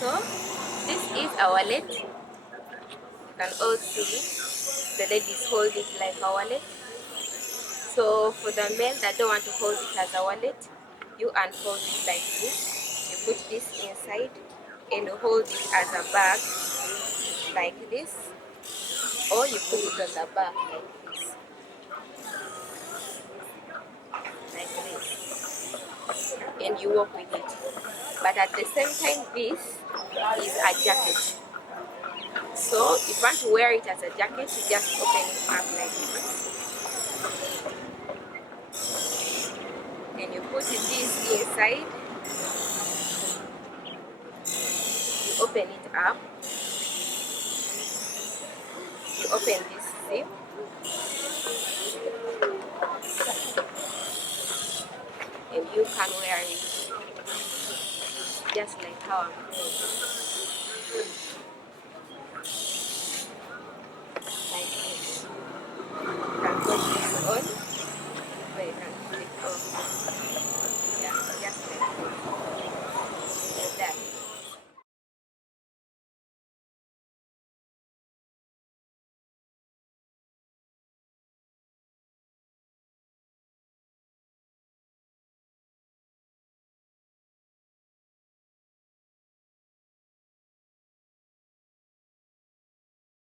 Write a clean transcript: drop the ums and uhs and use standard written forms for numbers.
So this is a wallet. You can all see it. The ladies hold it like a wallet. So for the men that don't want to hold it as a wallet, you unfold it like this. You put this inside and you hold it as a bag like this, or you put it on the back like this, and you walk with it. But at the same time, this is a jacket. So if you want to wear it as a jacket, you just open it up like this, and you put this inside. You open it up. You open this zip, and you can wear it just like how I'm doing.